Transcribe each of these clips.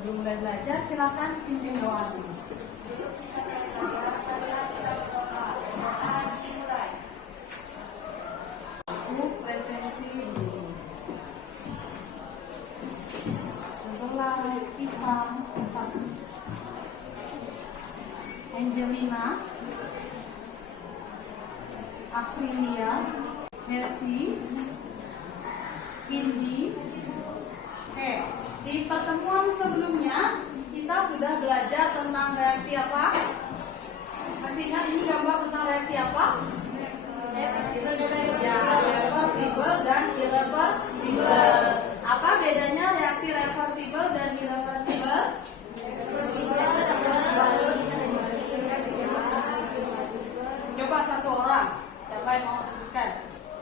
sebelum mulai belajar, silakan pimpin doa dulu. Presensi dulu. Sebelah kita satu. Angelina, Aprilia, Mercy, Indi. Oke, di pertemuan sebelumnya kita sudah belajar tentang reaksi apa? Masih ingat ini gambar tentang reaksi apa? Ya, reversible dan irreversible. Apa bedanya reaksi reversible dan irreversible? Coba satu orang, siapa yang mau sebutkan?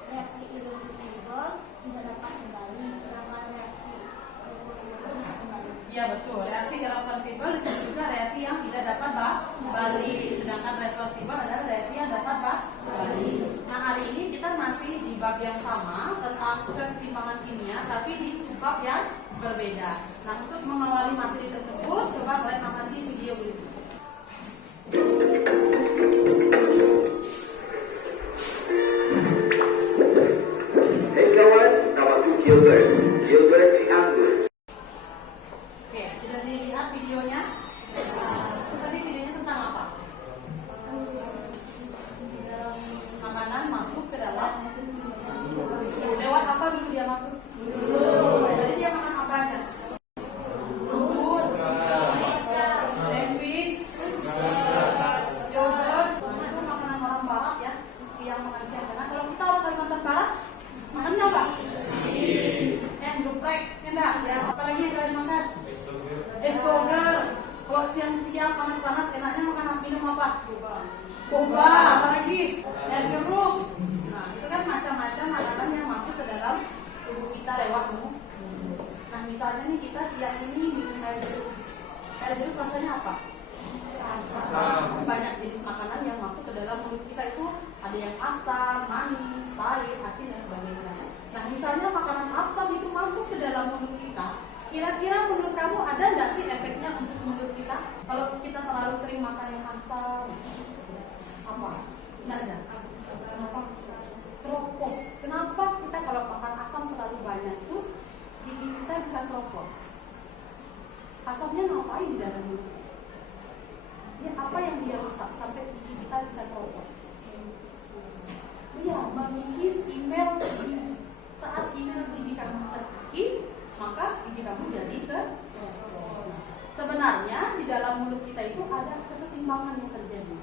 Reaksi irreversible tidak dapat kembali, sedangkan reaksi reversible bisa kembali. Iya betul, reaksi irreversible disebut juga reaksi yang tidak dapat kembali, sedangkan reversible adalah reaksi yang dapat kembali. Nah hari ini kita masih di bab yang sama tentang keseimbangan kimia, tapi di subbab yang berbeda. Nah untuk mengawali materi tersebut, coba kalian amati video berikut. Hai kawan, namaku Gilbert si anggur. Oke, sudah dilihat videonya? Tadi videonya tentang apa? Makanan masuk ke dalam. Lewat apa dulu dia masuk? Jadi dia makan apa aja? Anggur, sandwich, yogurt. Itu makanan orang barat ya. Siang makan siang. Karena kalau kita orang Kalimantan Barat, makannya apa? Geprek, enggak ya. Apalagi yang kalian makan? Es doger. Kalau siang-siang panas-panas enaknya makan minum apa? Boba. Apalagi air jeruk. Nah itu kan macam-macam makanan yang masuk ke dalam tubuh kita lewat mulut. Nah misalnya nih kita siang ini minum air jeruk. Air jeruk rasanya apa? Banyak jenis makanan yang masuk ke dalam mulut kita itu ada yang asam, manis, pahit, asin dan sebagainya. Nah misalnya makanan asam itu masuk ke dalam mulut kita, kira-kira menurut kamu ada nggak sih efeknya untuk mulut kita? Kalau kita terlalu sering makan yang asam, apa? Nggak ada. Kenapa? Keropos. Kenapa kita kalau makan asam terlalu banyak itu gigi kita bisa keropos? Asamnya ngapain di dalam mulut? Ya, apa yang dia rusak sampai gigi kita bisa keropos? Iya, mengikis email gigi. Saat email gigi kamu terkikis, maka gigi kamu jadi keropos. Sebenarnya di dalam mulut kita itu ada kesetimbangan yang terjadi,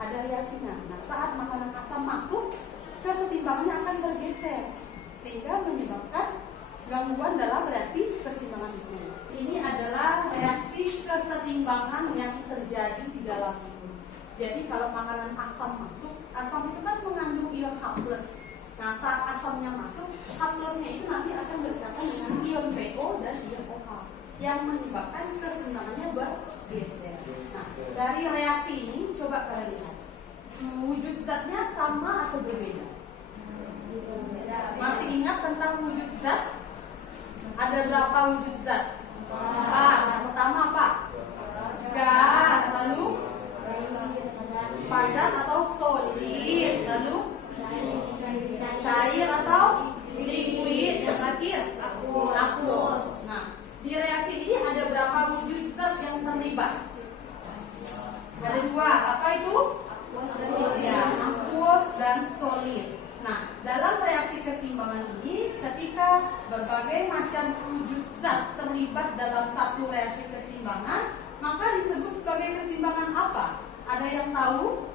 ada reaksinya. Nah, saat makanan asam masuk, kesetimbangannya akan bergeser sehingga menyebabkan gangguan dalam reaksi kesetimbangan itu. Ini adalah reaksi kesetimbangan yang terjadi di dalam tubuh. Jadi kalau makanan asam masuk, asam itu kan mengandung ion H+. Nah saat asamnya masuk, H+-nya itu nanti akan berkaitan dengan ion PO dan ion OH yang menyebabkan kesetimbangannya bergeser. Nah dari reaksi ini coba kalian lihat, wujud zatnya sama atau berbeda? Masih ingat tentang wujud zat? Ada berapa wujud zat? 4. Yang pertama apa? Gas. Lalu padat atau solid. Lalu cair atau liquid. Yang terakhir aqueous. Nah, di reaksi ini ada berapa wujud zat yang terlibat? Ada 2. Apa itu? Ya, aqueous dan solid. Nah, dalam reaksi keseimbangan ini, ketika berbagai macam wujud zat terlibat dalam satu reaksi keseimbangan, maka disebut sebagai keseimbangan apa? Ada yang tahu?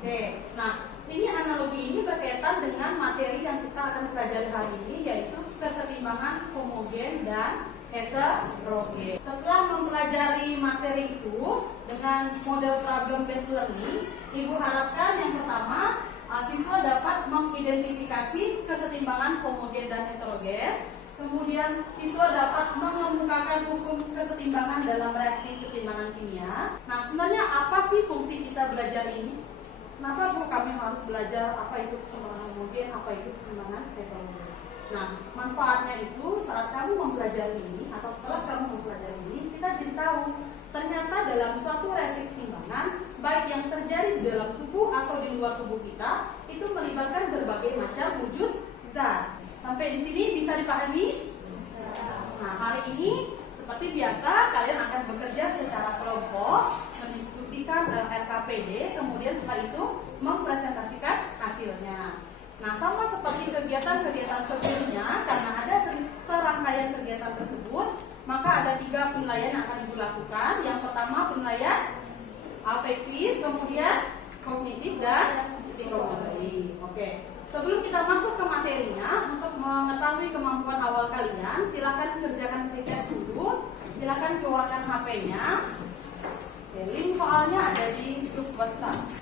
Oke, nah ini analogi ini berkaitan dengan materi yang kita akan pelajari hari ini, yaitu keseimbangan homogen dan heterogen. Setelah mempelajari materi itu dengan model problem based learning, Ibu harapkan yang pertama siswa dapat mengidentifikasi kesetimbangan homogen dan heterogen. Kemudian siswa dapat mengemukakan hukum kesetimbangan dalam reaksi keseimbangan kimia. Nah sebenarnya apa sih fungsi kita belajar ini? Kenapa kami harus belajar apa itu keseimbangan homogen, apa itu keseimbangan heterogen? Nah, manfaatnya itu saat kamu mempelajari ini atau setelah kamu mempelajari ini, kita jadi tahu ternyata dalam suatu reaksi keseimbangan, baik yang terjadi di dalam tubuh atau di luar tubuh kita, itu melibatkan berbagai macam wujud zat. Sampai di sini bisa dipahami? Nah, hari ini seperti biasa kalian akan bekerja secara kelompok, mendiskusikan RKPD, kemudian setelah itu mempresentasikan hasilnya. Nah, sama seperti kegiatan-kegiatan sebelumnya, karena ada serangkaian kegiatan tersebut, maka ada 3 penilaian yang akan ibu lakukan. Yang pertama penilaian afektif, kemudian kognitif dan psikomotorik. Oke. Sebelum kita masuk ke materinya, untuk mengetahui kemampuan awal kalian, silakan kerjakan tes dulu. Silakan keluarkan HP-nya. Oke, link soalnya ada di grup WhatsApp.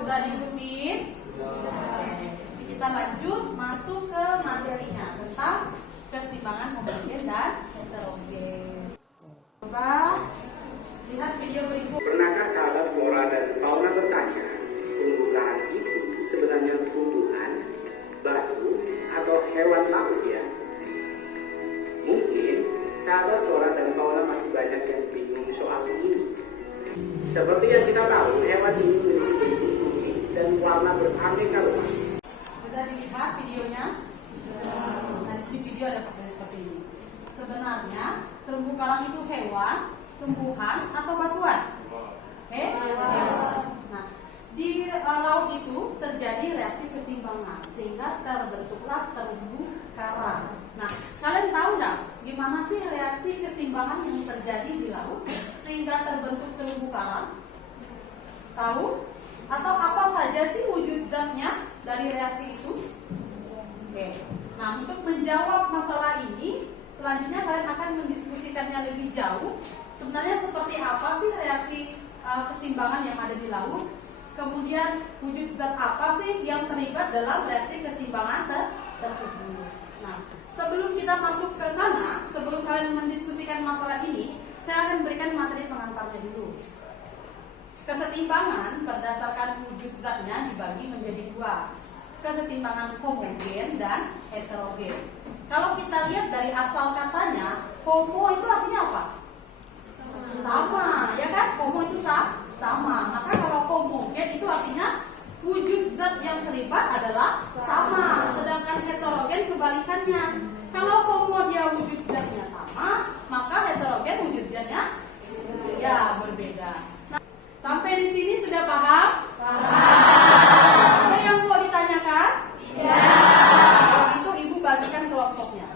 Sudah disubmit? Oke. Kita lanjut masuk ke materinya tentang keseimbangan homogen dan heterogen. Coba lihat video berikut. Pernahkah sahabat flora dan fauna bertanya, terumbu karang itu sebenarnya tumbuhan, batu, atau hewan laut ya? Mungkin sahabat flora dan fauna masih banyak yang bingung soal ini. Seperti yang kita tahu, hewan ini memiliki bentuk unik dan warna beraneka ragam. Sudah dilihat videonya? Nah, di video ada seperti ini. Sebenarnya terumbu karang itu hewan, tumbuhan, atau batuan? Hewan. Nah, di laut itu terjadi reaksi keseimbangan sehingga terbentuklah terumbu karang. Nah, kalian tahu nggak gimana sih reaksi keseimbangan yang terjadi di laut sehingga terbentuk terumbu karang? Tahu? Atau apa saja sih wujud zatnya dari reaksi itu? Oke. Nah, untuk menjawab masalah ini, selanjutnya kalian akan mendiskusikannya lebih jauh. Sebenarnya seperti apa sih reaksi keseimbangan yang ada di laut? Kemudian wujud zat apa sih yang terlibat dalam reaksi keseimbangan tersebut? Nah, sebelum kita masuk ke sana, sebelum kalian mendiskusikan masalah ini, saya akan berikan materi pengantarnya dulu. Kesetimbangan berdasarkan wujud zatnya dibagi menjadi 2. Kesetimbangan homogen dan heterogen. Kalau kita lihat dari asal katanya, homo itu artinya apa? Sama, ya kan? Homo itu sama. Maka kalau homogen itu artinya wujud zat yang terlibat adalah sama. Sedangkan heterogen kebalikannya. Kalau homo dia wujud zatnya sama, maka heterogen wujud zatnya ya berbeda. Nah, sampai di sini sudah paham? Ada yang mau ditanyakan? Kalau itu ibu bagikan kelompoknya.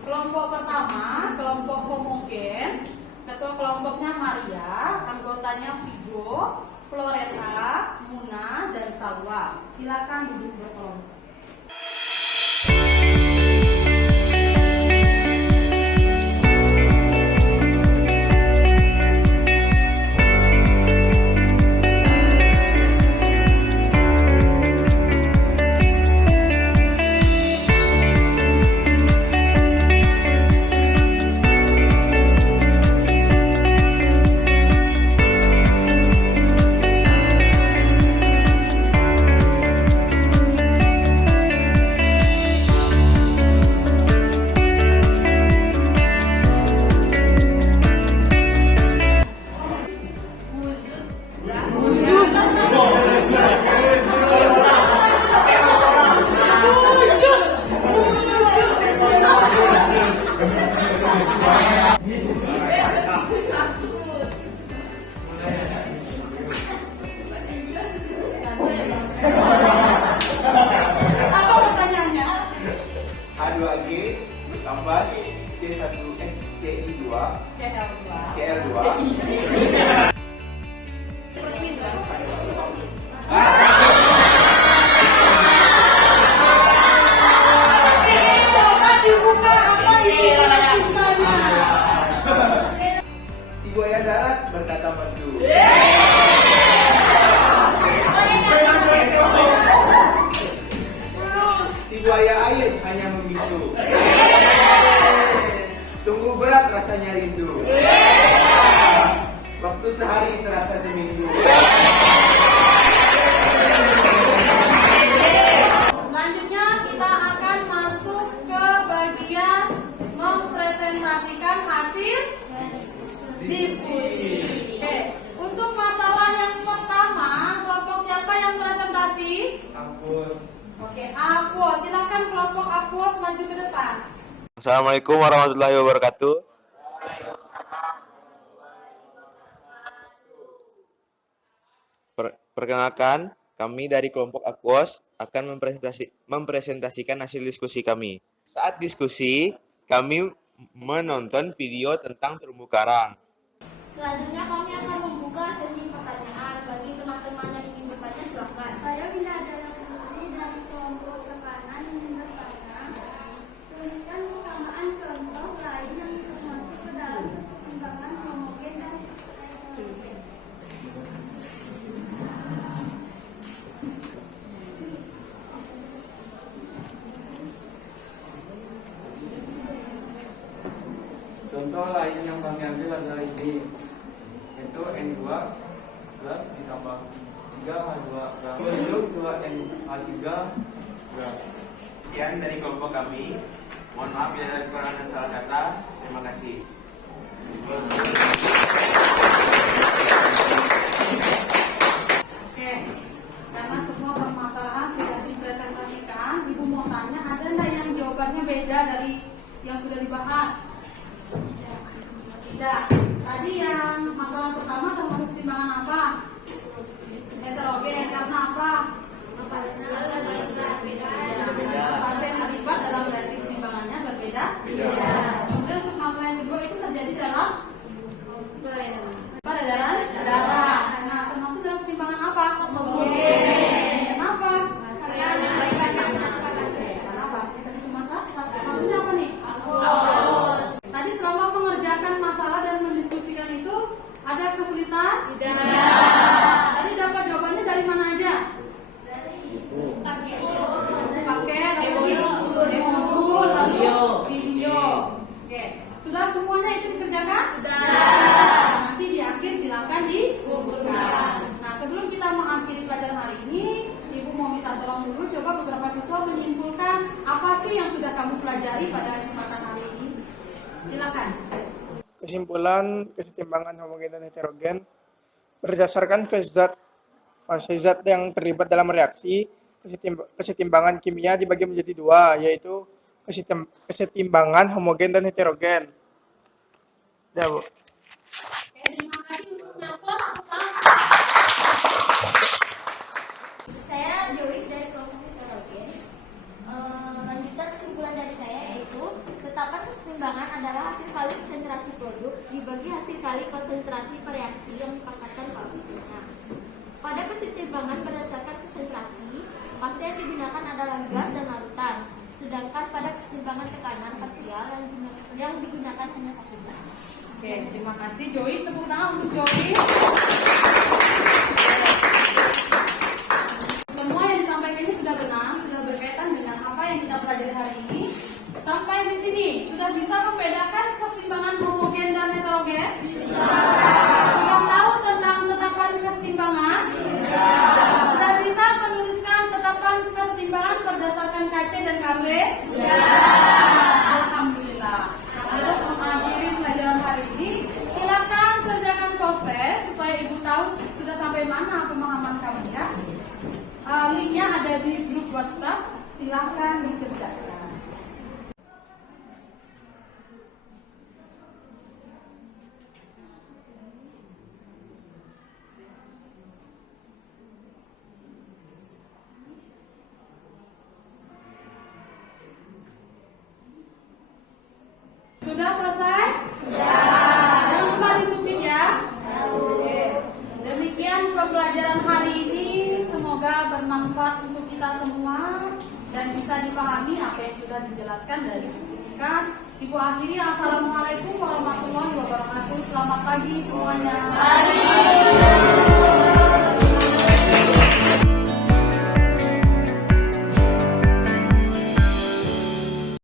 Kelompok pertama, kelompok homogen. Ketua kelompoknya Maria, anggotanya Vigo, Floreta, Muna, dan Salwa. Silakan duduk berkelompok. A2G tambah CI2 CL2 si buaya darat berkata merdu. Si buaya air hanya membisu. Assalamualaikum warahmatullahi wabarakatuh. Perkenalkan, kami dari kelompok Aquos akan mempresentasikan hasil diskusi kami. Saat diskusi, kami menonton video tentang terumbu karang. Selanjutnya kami akan membuka sesi pertanyaan bagi teman-teman yang ingin bertanya, silakan. Saya Bina Adalah Putri dari kelompok tekanan ingin bertanya. Tuliskan kesamaan contoh lain yang termasuk ke dalam keseimbangan homogen dan heterogen. Contoh lain yang kami ambil adalah ini, yaitu N2 plus ditambah 3H2 gram bentuk 2NH3 gram. Sekian dari kelompok kami. Mohon maaf bila ada kekurangan dan salah kata. Terima kasih. Oke, karena semua permasalahan sudah dipresentasikan, Ibu mau tanya, ada nggak yang jawabannya beda dari yang sudah dibahas? Tidak. Tadi yang masalah pertama termasuk timbangan apa? Heterogen. Karena apa? Pasien terlibat dalam berarti timbangannya berbeda. Kemudian untuk masalah yang kedua itu terjadi dalam peredaran darah. Nah, termasuk dalam keseimbangan apa? Kenapa? Karena pasti tadi semasa maksudnya apa nih? Tadi selama mengerjakan masalah dan mendiskusikan itu ada kesulitan? Tidak. Tadi dapat jawabannya dari mana aja? Pakai modul, video. Oke, sudah semuanya itu dikerjakan? Sudah. Nanti di akhir silakan dikumpulkan. Nah, sebelum kita mengakhiri pelajaran hari ini, Ibu mau minta tolong dulu coba beberapa siswa menyimpulkan apa sih yang sudah kamu pelajari pada kesempatan hari ini. Silakan. Kesimpulan kesetimbangan homogen dan heterogen berdasarkan fase zat yang terlibat dalam reaksi. Kesetimbangan kimia dibagi menjadi dua, yaitu kesetimbangan homogen dan heterogen. Ya, Bu. Terima kasih untuk Nelson. Saya Joyce dari kelompok heterogen. Lanjutan kesimpulan dari saya yaitu tetapan kesetimbangan adalah hasil kali konsentrasi produk dibagi hasil kali konsentrasi reaksi yang dipangkatkan koefisiennya. Pada kesetimbangan berdasarkan konsentrasi, fase yang digunakan adalah gas dan larutan, sedangkan pada kesetimbangan tekanan parsial yang digunakan hanya partikel. Oke, terima kasih Joyce. Tepuk tangan untuk Joyce. Semua yang disampaikan ini sudah benar, sudah berkaitan dengan apa yang kita pelajari hari ini. Sampai di sini sudah bisa membedakan kesetimbangan homogen dan heterogen? Bisa. Sudah tahu tentang tetapan kesetimbangan? Bisa. Sudah bisa menuliskan tetapan kesetimbangan berdasarkan KC dan KW? Sudah. Alhamdulillah. Terus mengakhiri pelajaran hari ini, silakan kerjakan proses supaya Ibu tahu sudah sampai mana pemahaman kamu ya. Linknya ada di grup WhatsApp, silakan dikerjakan. Sudah selesai? Sudah. Jangan lupa disubmit ya. Demikian pembelajaran hari ini, semoga bermanfaat untuk kita semua dan bisa dipahami apa yang sudah dijelaskan dan didiskusikan. Ibu akhiri, assalamualaikum warahmatullahi wabarakatuh. Selamat pagi semuanya.